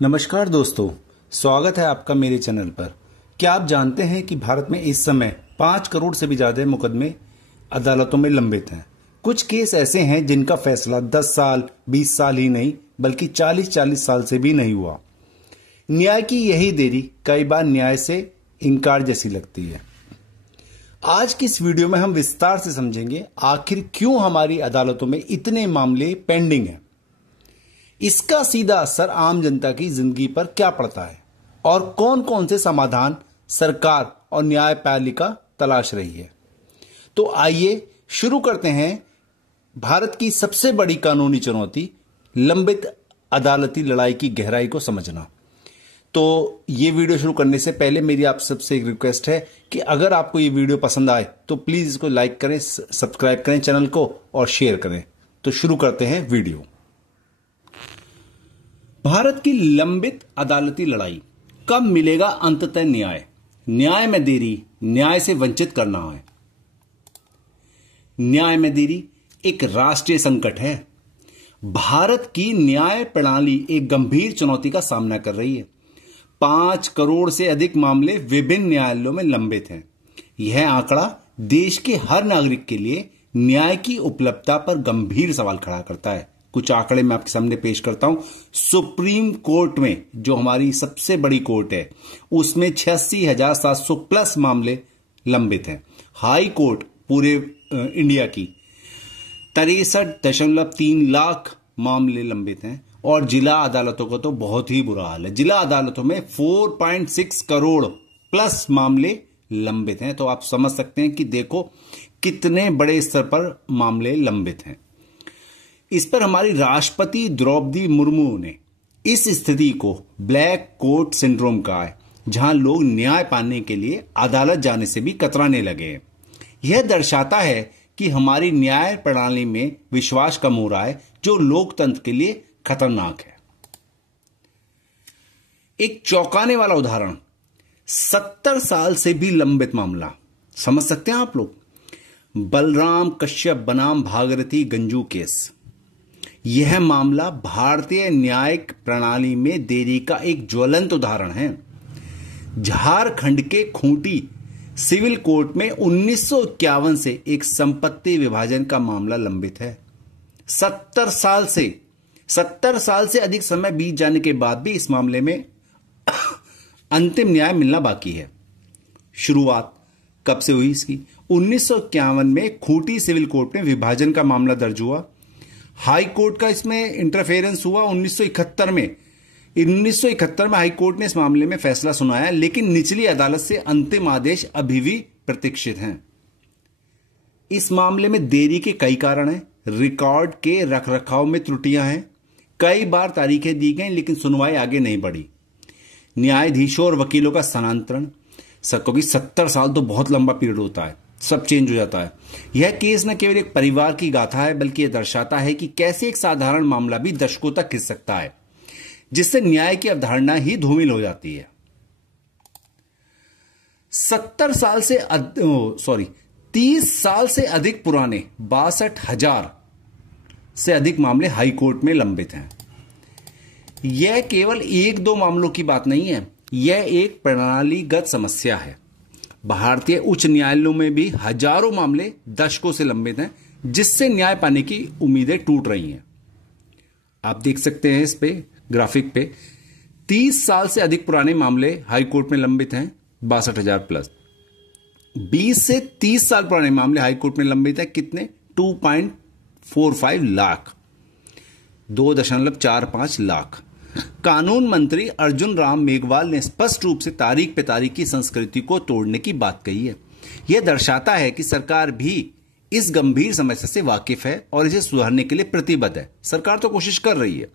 नमस्कार दोस्तों, स्वागत है आपका मेरे चैनल पर। क्या आप जानते हैं कि भारत में इस समय 5 करोड़ से भी ज्यादा मुकदमे अदालतों में लंबित हैं। कुछ केस ऐसे हैं जिनका फैसला 10 साल 20 साल ही नहीं बल्कि 40-40 साल से भी नहीं हुआ। न्याय की यही देरी कई बार न्याय से इनकार जैसी लगती है। आज की इस वीडियो में हम विस्तार से समझेंगे आखिर क्यों हमारी अदालतों में इतने मामले पेंडिंग हैं, इसका सीधा असर आम जनता की जिंदगी पर क्या पड़ता है और कौन कौन से समाधान सरकार और न्यायपालिका तलाश रही है। तो आइए शुरू करते हैं भारत की सबसे बड़ी कानूनी चुनौती, लंबित अदालती लड़ाई की गहराई को समझना। तो ये वीडियो शुरू करने से पहले मेरी आप सबसे एक रिक्वेस्ट है कि अगर आपको ये वीडियो पसंद आए तो प्लीज इसको लाइक करें, सब्सक्राइब करें चैनल को और शेयर करें। तो शुरू करते हैं वीडियो। भारत की लंबित अदालती लड़ाई, कब मिलेगा अंततः न्याय? न्याय में देरी न्याय से वंचित करना है। न्याय में देरी एक राष्ट्रीय संकट है। भारत की न्याय प्रणाली एक गंभीर चुनौती का सामना कर रही है। 5 करोड़ से अधिक मामले विभिन्न न्यायालयों में लंबित हैं। यह आंकड़ा देश के हर नागरिक के लिए न्याय की उपलब्धता पर गंभीर सवाल खड़ा करता है। कुछ आंकड़े मैं आपके सामने पेश करता हूं। सुप्रीम कोर्ट में, जो हमारी सबसे बड़ी कोर्ट है, उसमें 86,700 प्लस मामले लंबित हैं। हाई कोर्ट पूरे इंडिया की 63.3 लाख मामले लंबित हैं और जिला अदालतों का तो बहुत ही बुरा हाल है। जिला अदालतों में 4.6 करोड़ प्लस मामले लंबित हैं। तो आप समझ सकते हैं कि देखो कितने बड़े स्तर पर मामले लंबित हैं। इस पर हमारी राष्ट्रपति द्रौपदी मुर्मू ने इस स्थिति को ब्लैक कोर्ट सिंड्रोम कहा है, जहां लोग न्याय पाने के लिए अदालत जाने से भी कतराने लगे हैं। यह दर्शाता है कि हमारी न्याय प्रणाली में विश्वास कम हो रहा है, जो लोकतंत्र के लिए खतरनाक है। एक चौंकाने वाला उदाहरण, 70 साल से भी लंबित मामला, समझ सकते हैं आप लोग, बलराम कश्यप बनाम भागीरथी गंजू केस। यह मामला भारतीय न्यायिक प्रणाली में देरी का एक ज्वलंत उदाहरण है। झारखंड के खूंटी सिविल कोर्ट में 1951 से एक संपत्ति विभाजन का मामला लंबित है। 70 साल से अधिक समय बीत जाने के बाद भी इस मामले में अंतिम न्याय मिलना बाकी है। शुरुआत कब से हुई इसकी? 1951 में खूंटी सिविल कोर्ट में विभाजन का मामला दर्ज हुआ। हाई कोर्ट का इसमें इंटरफेरेंस हुआ 1971 में। 1971 में हाई कोर्ट ने इस मामले में फैसला सुनाया, लेकिन निचली अदालत से अंतिम आदेश अभी भी प्रतीक्षित हैं। इस मामले में देरी के कई कारण हैं। रिकॉर्ड के रखरखाव में त्रुटियां हैं। कई बार तारीखें दी गई लेकिन सुनवाई आगे नहीं बढ़ी। न्यायाधीशों और वकीलों का स्थानांतरण, क्योंकि 70 साल तो बहुत लंबा पीरियड होता है, सब चेंज हो जाता है। यह केस न केवल एक परिवार की गाथा है, बल्कि यह दर्शाता है कि कैसे एक साधारण मामला भी दशकों तक खिंच सकता है, जिससे न्याय की अवधारणा ही धूमिल हो जाती है। 30 साल से अधिक पुराने 62,000 से अधिक मामले हाई कोर्ट में लंबित हैं। यह केवल 1-2 मामलों की बात नहीं है, यह एक प्रणालीगत समस्या है। भारतीय उच्च न्यायालयों में भी हजारों मामले दशकों से लंबित हैं, जिससे न्याय पाने की उम्मीदें टूट रही हैं। आप देख सकते हैं इस पे ग्राफिक पे 30 साल से अधिक पुराने मामले हाई कोर्ट में लंबित हैं, 62,000 प्लस। 20 से 30 साल पुराने मामले हाई कोर्ट में लंबित हैं, कितने? 2.45 लाख, 2.45 लाख। कानून मंत्री अर्जुन राम मेघवाल ने स्पष्ट रूप से तारीख पे तारीख की संस्कृति को तोड़ने की बात कही है। यह दर्शाता है कि सरकार भी इस गंभीर समस्या से वाकिफ है और इसे सुधारने के लिए प्रतिबद्ध है। सरकार तो कोशिश कर रही है।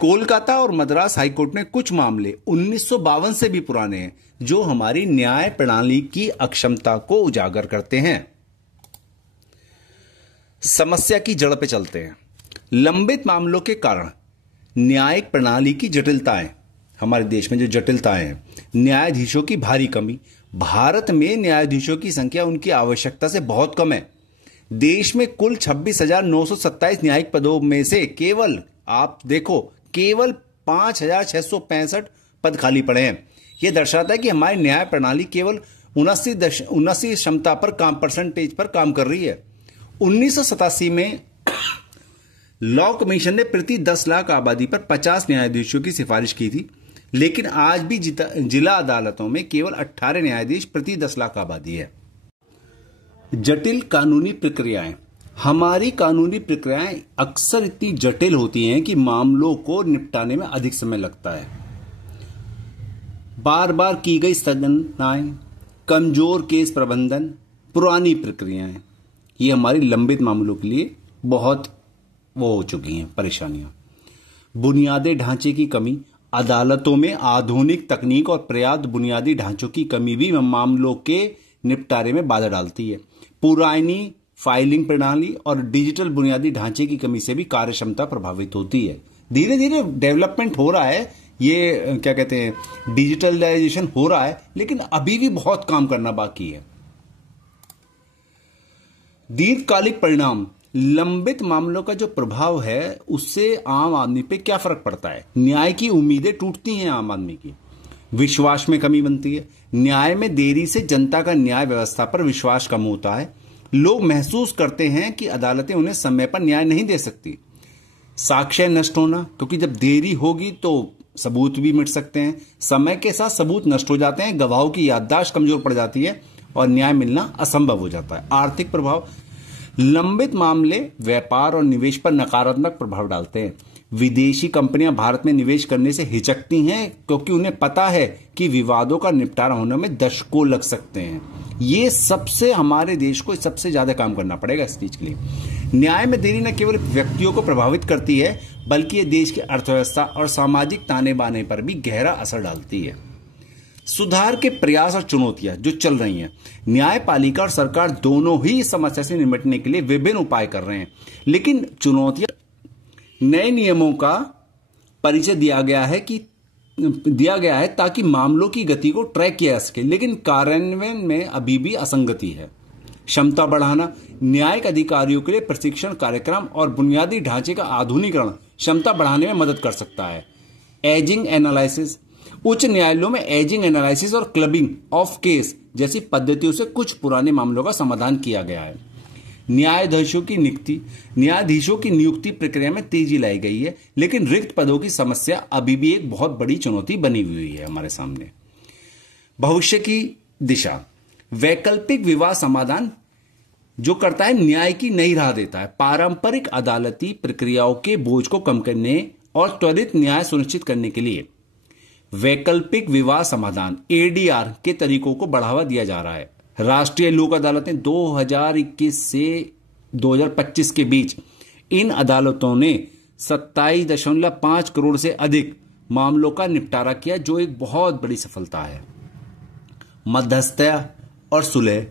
कोलकाता और मद्रास हाईकोर्ट में कुछ मामले 1952 से भी पुराने हैं, जो हमारी न्याय प्रणाली की अक्षमता को उजागर करते हैं। समस्या की जड़ पे चलते हैं। लंबित मामलों के कारण न्यायिक प्रणाली की जटिलताएं, हमारे देश में जो जटिलताएं हैं, न्यायाधीशों की भारी कमी। भारत में न्यायाधीशों की संख्या उनकी आवश्यकता से बहुत कम है। देश में कुल 26,927 न्यायिक पदों में से केवल, आप देखो, केवल 5,665 पद खाली पड़े हैं। यह दर्शाता है कि हमारी न्याय प्रणाली केवल 79 क्षमता पर परसेंटेज पर काम कर रही है। 1987 में लॉ कमीशन ने प्रति 10 लाख आबादी पर 50 न्यायाधीशों की सिफारिश की थी, लेकिन आज भी जिला अदालतों में केवल 18 न्यायाधीश प्रति 10 लाख आबादी है। जटिल कानूनी प्रक्रियाएं। हमारी कानूनी प्रक्रियाएं अक्सर इतनी जटिल होती हैं कि मामलों को निपटाने में अधिक समय लगता है। बार बार की गई स्थगनाएं, कमजोर केस प्रबंधन, पुरानी प्रक्रियाएं, ये हमारी लंबित मामलों के लिए बहुत हो चुकी हैं परेशानियां। बुनियादी ढांचे की कमी। अदालतों में आधुनिक तकनीक और पर्याप्त बुनियादी ढांचों की कमी भी मामलों के निपटारे में बाधा डालती है। पुरानी फाइलिंग प्रणाली और डिजिटल बुनियादी ढांचे की कमी से भी कार्यक्षमता प्रभावित होती है। धीरे धीरे डेवलपमेंट हो रहा है, ये क्या कहते हैं, डिजिटलाइजेशन हो रहा है, लेकिन अभी भी बहुत काम करना बाकी है। दीर्घकालिक परिणाम। लंबित मामलों का जो प्रभाव है उससे आम आदमी पे क्या फर्क पड़ता है? न्याय की उम्मीदें टूटती हैं आम आदमी की, विश्वास में कमी बनती है। न्याय में देरी से जनता का न्याय व्यवस्था पर विश्वास कम होता है। लोग महसूस करते हैं कि अदालतें उन्हें समय पर न्याय नहीं दे सकती। साक्ष्य नष्ट होना, क्योंकि जब देरी होगी तो सबूत भी मिट सकते हैं। समय के साथ सबूत नष्ट हो जाते हैं, गवाहों की याददाश्त कमजोर पड़ जाती है और न्याय मिलना असंभव हो जाता है। आर्थिक प्रभाव। लंबित मामले व्यापार और निवेश पर नकारात्मक प्रभाव डालते हैं। विदेशी कंपनियां भारत में निवेश करने से हिचकती हैं क्योंकि उन्हें पता है कि विवादों का निपटारा होने में दशकों लग सकते हैं। ये सबसे हमारे देश को सबसे ज्यादा काम करना पड़ेगा इस चीज के लिए। न्याय में देरी न केवल व्यक्तियों को प्रभावित करती है, बल्कि ये देश की अर्थव्यवस्था और सामाजिक ताने बाने पर भी गहरा असर डालती है। सुधार के प्रयास और चुनौतियां जो चल रही हैं। न्यायपालिका और सरकार दोनों ही इस समस्या से निपटने के लिए विभिन्न उपाय कर रहे हैं, लेकिन चुनौतियां। नए नियमों का परिचय दिया गया है ताकि मामलों की गति को ट्रैक किया जा सके, लेकिन कार्यान्वयन में अभी भी असंगति है। क्षमता बढ़ाना। न्यायिक अधिकारियों के लिए प्रशिक्षण कार्यक्रम और बुनियादी ढांचे का आधुनिकीकरण क्षमता बढ़ाने में मदद कर सकता है। Ageing analysis. उच्च न्यायालयों में एजिंग एनालिसिस और क्लबिंग ऑफ केस जैसी पद्धतियों से कुछ पुराने मामलों का समाधान किया गया है। न्यायाधीशों की नियुक्ति प्रक्रिया में तेजी लाई गई है, लेकिन रिक्त पदों की समस्या अभी भी एक बहुत बड़ी चुनौती बनी हुई है हमारे सामने। भविष्य की दिशा। वैकल्पिक विवाद समाधान जो करता है न्याय की नई राह देता है। पारंपरिक अदालती प्रक्रियाओं के बोझ को कम करने और त्वरित न्याय सुनिश्चित करने के लिए वैकल्पिक विवाद समाधान एडीआर के तरीकों को बढ़ावा दिया जा रहा है। राष्ट्रीय लोक अदालतें 2021 से 2025 के बीच इन अदालतों ने 27.5 करोड़ से अधिक मामलों का निपटारा किया, जो एक बहुत बड़ी सफलता है। मध्यस्थता और सुलह।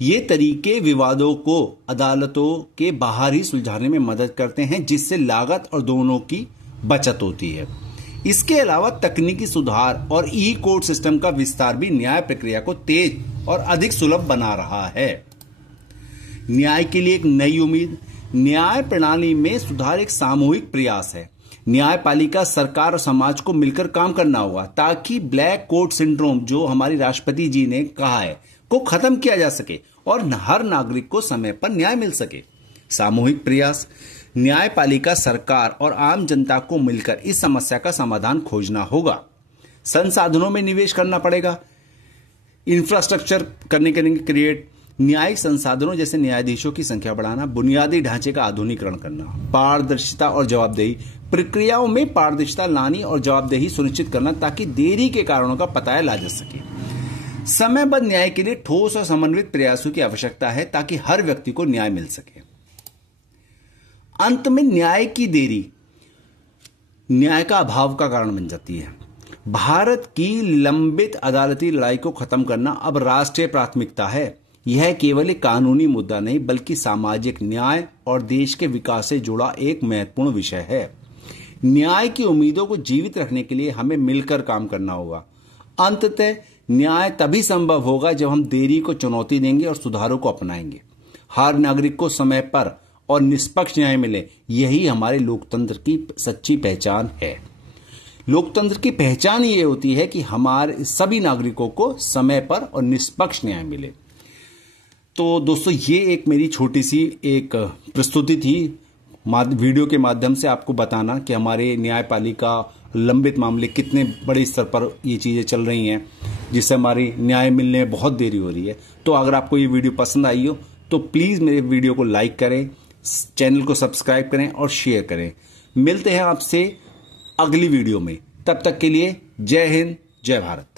ये तरीके विवादों को अदालतों के बाहर ही सुलझाने में मदद करते हैं, जिससे लागत और दोनों की बचत होती है। इसके अलावा तकनीकी सुधार और ई कोर्ट सिस्टम का विस्तार भी न्याय प्रक्रिया को तेज और अधिक सुलभ बना रहा है। न्याय के लिए एक नई उम्मीद। न्याय प्रणाली में सुधार एक सामूहिक प्रयास है। न्यायपालिका, सरकार और समाज को मिलकर काम करना होगा ताकि ब्लैक कोर्ट सिंड्रोम, जो हमारी राष्ट्रपति जी ने कहा है, को खत्म किया जा सके और हर नागरिक को समय पर न्याय मिल सके। सामूहिक प्रयास। न्यायपालिका, सरकार और आम जनता को मिलकर इस समस्या का समाधान खोजना होगा। संसाधनों में निवेश करना पड़ेगा। इंफ्रास्ट्रक्चर करने के लिए क्रिएट। न्यायिक संसाधनों जैसे न्यायाधीशों की संख्या बढ़ाना, बुनियादी ढांचे का आधुनिकीकरण करना। पारदर्शिता और जवाबदेही। प्रक्रियाओं में पारदर्शिता लानी और जवाबदेही सुनिश्चित करना ताकि देरी के कारणों का पता ला जा सके। समयबद्ध न्याय के लिए ठोस और समन्वित प्रयासों की आवश्यकता है ताकि हर व्यक्ति को न्याय मिल सके। अंत में न्याय की देरी न्याय का अभाव का कारण बन जाती है। भारत की लंबित अदालती लड़ाई को खत्म करना अब राष्ट्रीय प्राथमिकता है। यह केवल एक कानूनी मुद्दा नहीं, बल्कि सामाजिक न्याय और देश के विकास से जुड़ा एक महत्वपूर्ण विषय है। न्याय की उम्मीदों को जीवित रखने के लिए हमें मिलकर काम करना होगा। अंततः न्याय तभी संभव होगा जब हम देरी को चुनौती देंगे और सुधारों को अपनाएंगे। हर नागरिक को समय पर और निष्पक्ष न्याय मिले, यही हमारे लोकतंत्र की सच्ची पहचान है। लोकतंत्र की पहचान ये होती है कि हमारे सभी नागरिकों को समय पर और निष्पक्ष न्याय मिले। तो दोस्तों, ये एक मेरी छोटी सी एक प्रस्तुति थी वीडियो के माध्यम से आपको बताना कि हमारे न्यायपालिका लंबित मामले कितने बड़े स्तर पर ये चीज़ें चल रही हैं, जिससे हमारी न्याय मिलने में बहुत देरी हो रही है। तो अगर आपको ये वीडियो पसंद आई हो तो प्लीज़ मेरे वीडियो को लाइक करें, चैनल को सब्सक्राइब करें और शेयर करें। मिलते हैं आपसे अगली वीडियो में, तब तक के लिए जय हिंद, जय भारत।